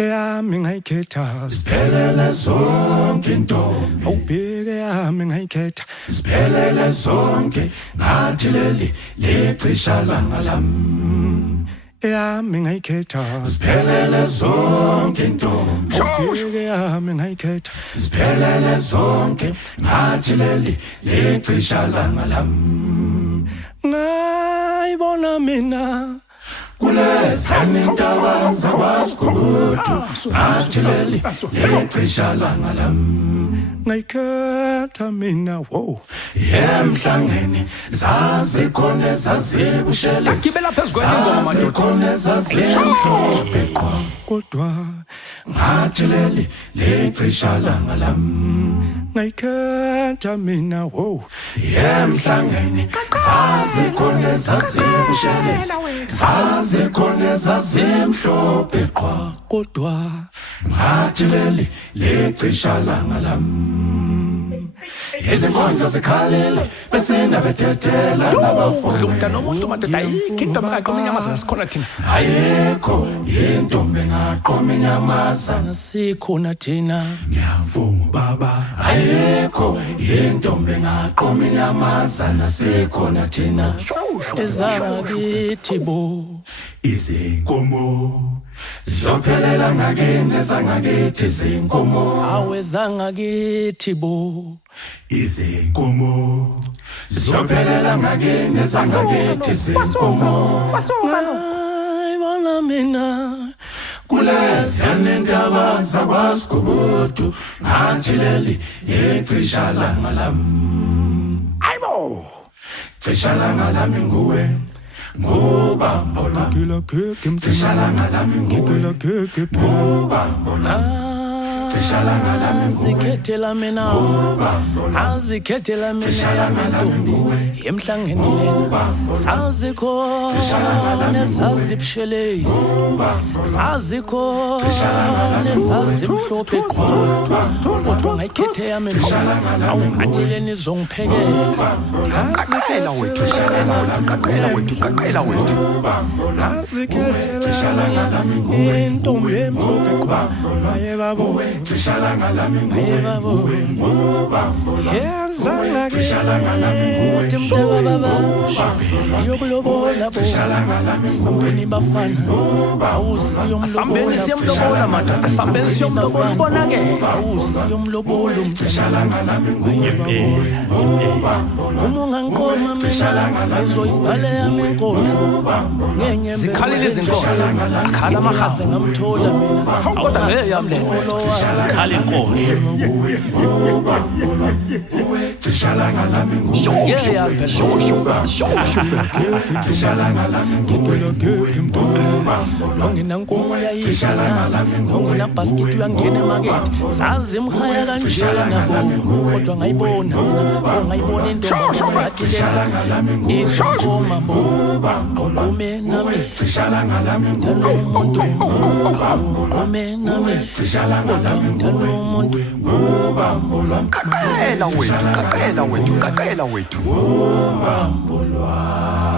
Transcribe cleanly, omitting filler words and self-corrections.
eyami ngayikhetha siphelele zonke intombi awubheke eyami ngayikhetha siphelele zonke ngathi leli lecisha langa lami eyami ngayikhetha siphelele zonke intombi awubheke eyami ngayikhetha siphelele zonke ngathi leli lecisha langa lami ngayibona mina kulezani intaba zakwaSigugudu ngathi leli lecisha langa lami ngayikhetha mina wow emhlangeni zazikhona zazibushelezi Agibela phezulu ingoma madoda zazikhona zazimhlophe qwa kodwa ngathi leli lecisha langa lami ngayikhetha mina wow emhlangeni zazikhona zazibushelezi zazikhona zazimhlophe qwa kodwa ngathi leli lecisha langa lami izinkondlo zikhalele bese nabethethela nabafowethu umntana omuntu madoda ayikho into engaqoma inyamazana sikhona thina ayikho intombi engaqoma inyamazana sikhona thina ngiyavuma baba ayikho intombi engaqoma inyamazana sikhona thina ezangakithi bo izinkomo zophelela ngakini ezangakithi izinkomo awezangakithi bo izinkomo zophelela ngakini ezangakithi izinkomo ngayibona mina kuleziyana intaba zakwaSigugudu ngathi leli lecisha langa lami ayibo cisha langa lami nguwe ngubambo lwami kila keke cisha langa lami nguwe kila keke ngubambo lwami cisha langa lami nguwe azikhethela mina azikhethela mina ntombi emhlangeni lena sazikhona zazibushelezi sazikhona zazimhlophe qwa kodwa ngayikhethe yami awungathileni izongiphekela qaqela wethu qaqela wethu qaqela wethu azikhethela intombi emhlophe qwa maye babo cisha langa lami nguwe ngubambo lwami cisha langa lami nguwe siyokulobola cisha langa lami nguwe sambeni bafana sambeni siyomlobola madoda sambeni siyomlobola ubona ke awusiyomlobola cisha langa lami nguwe uma unganqoma mina ngizoyibhala yami inkondlo ngenyembe zikhalile izinkondlo akhala amahazi ngamthola mina kodwa ngeke yamlela zikhala inkondlo cisha langa lami nguwe ngeke yaphela cisha langa lami nguwe nongenankomo yayishana nongenabhaskithi uyangena emakethe sazimhaya kanjena bo kodwa ngayibona mina ngayibona intombi yathi izonkoma bo awuqume nami cisha langa lami nguwe umuntu awuqume nami cisha langa lami nguwe umuntu ngubambo lwami qaqela wethu qaqela wethu qaqela wethu ngubambo lwami